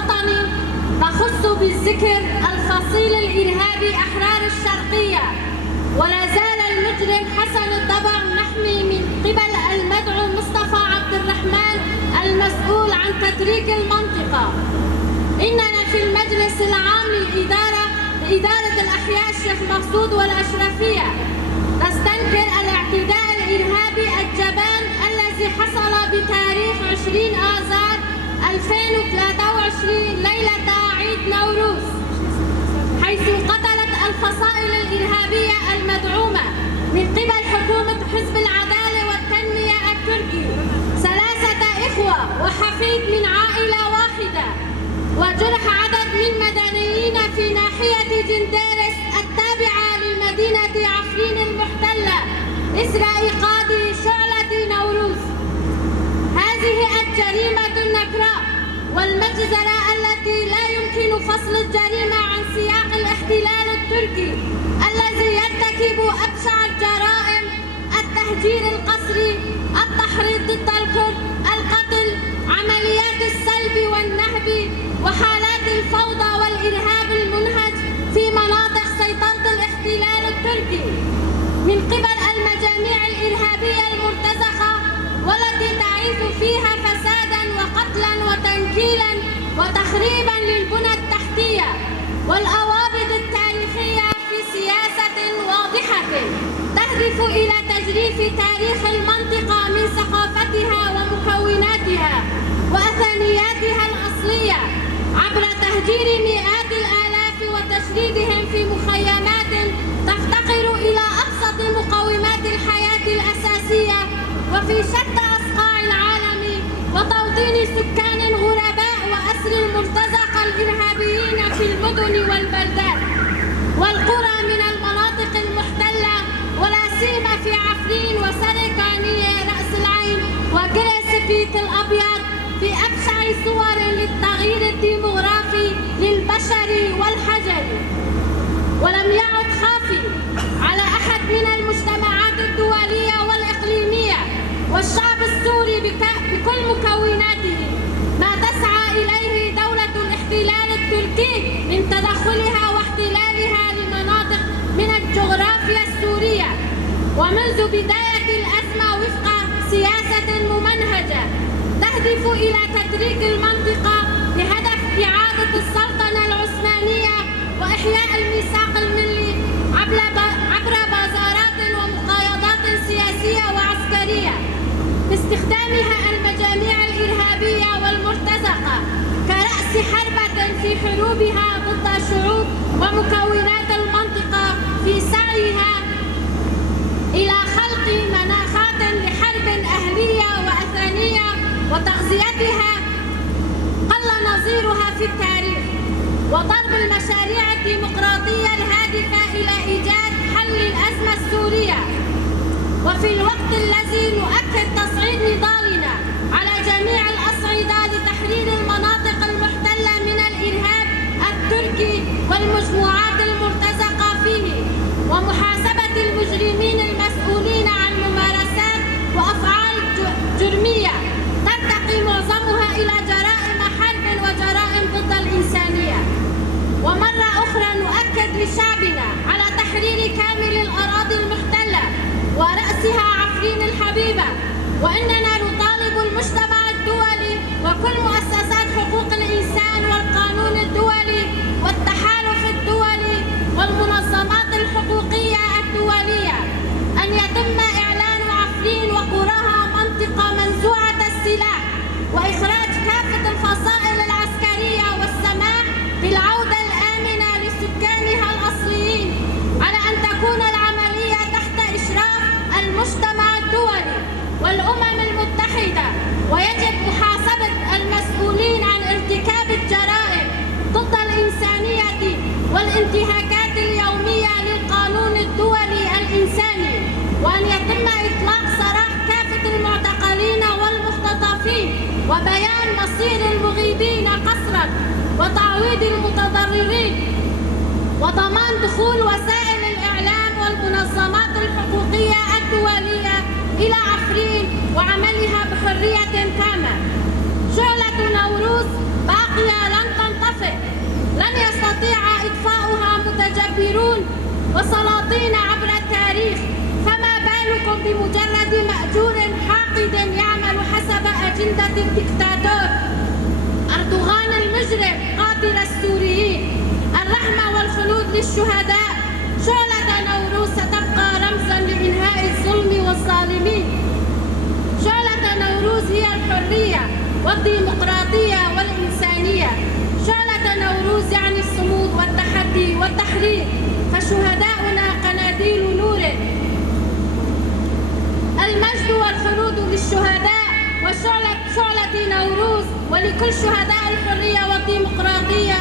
الوطني تخص بالذكر الفصيل الإرهابي أحرار الشرقية، ولا زال المجرم حسن الضبع محمي من قبل المدعو مصطفى عبد الرحمن المسؤول عن تدريك المنطقة. إننا في المجلس العام لإدارة الأحياء الشيخ مقصود والأشرفية نستنكر الاعتداء الإرهابي الجبان الذي حصل بتاريخ 20 آذار 2023 ليلة عيد نوروز، حيث قتلت الفصائل الإرهابية المدعومة من قبل حكومة حزب العدالة والتنمية التركي 3 إخوة وحفيد من عائلة واحدة، وجرح عدد من مدنيين في ناحية جنديرس التابعة لمدينة عفرين المحتلة إثر إيقاظ شعلة نوروز. هذه الجريمة النكراء والمجزرة التي لا يمكن فصل الجريمة عن سياق الاحتلال التركي الذي يرتكب أبشع الجرائم: التهجير القسري، التحريض ضد الكرد، القتل، عمليات السلب والنهب، وحالات الفوضى والإرهاب المنهج في مناطق سيطرة الاحتلال التركي من قبل المجاميع الإرهابية المرتزقة، والتي تعيش فيها فسادا وقتلا وتنكيلا وتخريبا للبنى التحتية والأوابد التاريخية في سياسة واضحة تهدف إلى تجريف تاريخ المنطقة من ثقافتها ومكوناتها وأثنياتها الأصلية عبر تهجير مئات الآلاف وتشريدهم في مخيمات تفتقر إلى أبسط مقومات الحياة الأساسية وفي شتى أصقاع العالم، وتوطين سكان غرباء وأسر المرتزقة الإرهابيين في المدن والبلدات والقرى من المناطق المحتلة، ولا سيما في عفرين وسرقانية رأس العين وجريسبيت الأبيض في أبشع صور للتغيير الديموغرافي للبشر والحجر. ولم يعد خافي على أحد من المجتمعات الدولية والإقليمية والشعب السوري بكل مكوناته ما تسعى إليه دولة الاحتلال التركي من تدخلها واحتلالها لمناطق من الجغرافيا السورية، ومنذ بداية الأزمة وفق سياسة ممنهجة تهدف إلى تدريك المنطقة بهدف إعادة السلطنة العثمانية وإحياء الميثاق الملي عبر بازارات ومقايضات سياسية وعسكرية باستخدامها المجاميع الإرهابية والمرتزقة كرأس حربة في حروبها ضد شعوب ومكونات المنطقة في سعيها إلى خلق مناخات لحرب أهلية وأثنية وتغذيتها قل نظيرها في التاريخ، وضرب المشاريع الديمقراطية الهادفة إلى إيجاد حل الأزمة السورية. وفي الوقت الذي نؤكد تصعيد نضالنا على جميع الأصعدة لتحرير المناطق المحتلة من الإرهاب التركي والمجموعات المرتزقة فيه، ومحاسبة المجرمين المسؤولين عن ممارسات وأفعال جرمية ترتقي معظمها إلى جرائم حرب وجرائم ضد الإنسانية. ومرة أخرى نؤكد لشعبنا على تحرير كامل الأراضي المحتلة ورأسها عفرين الحبيبة، وإننا نطالب المجتمع الدولي وكل مؤسسات حقوق الإنسان والقانون الدولي والتحالف الدولي والمنظمات الحقوقية الدولية أن يتم إعلان عفرين وقراها منطقة منزوعة السلاح، وإخراج كافة الفصائل العسكرية، والسماح بالعودة الآمنة لسكانها الأصليين، على أن تكون العملية تحت إشراف المجتمع الدولي والأمم المتحدة، ويجب محاسبة المسؤولين عن ارتكاب الجرائم ضد الإنسانية والانتهاكات اليومية للقانون الدولي الإنساني، وأن يتم إطلاق سراح كافة المعتقلين والمختطفين، وبيان مصير المغيبين قسرا، وتعويض المتضررين، وضمان دخول وسائل الإعلام والمنظمات الحقوقية الدولية إلى عفرين وعملها بحرية تامة. شعلة نوروز باقية لن تنطفئ، لن يستطيع إطفاؤها متجبرون وسلاطين عبر التاريخ، فما بالكم بمجرد مأجور حاقد يعمل حسب أجندة الدكتاتور أردوغان المجرم قاتل السوريين. الرحمة والخلود للشهداء. شعلة نوروز ستبقى رمزاً لإنهاء الظلم والظالمين. شعلة نوروز هي الحرية والديمقراطية والإنسانية. شعلة نوروز يعني الصمود والتحدي والتحرير، فشهداؤنا قناديل نور. المجد والخلود للشهداء وشعلة نوروز ولكل شهداء الحرية والديمقراطية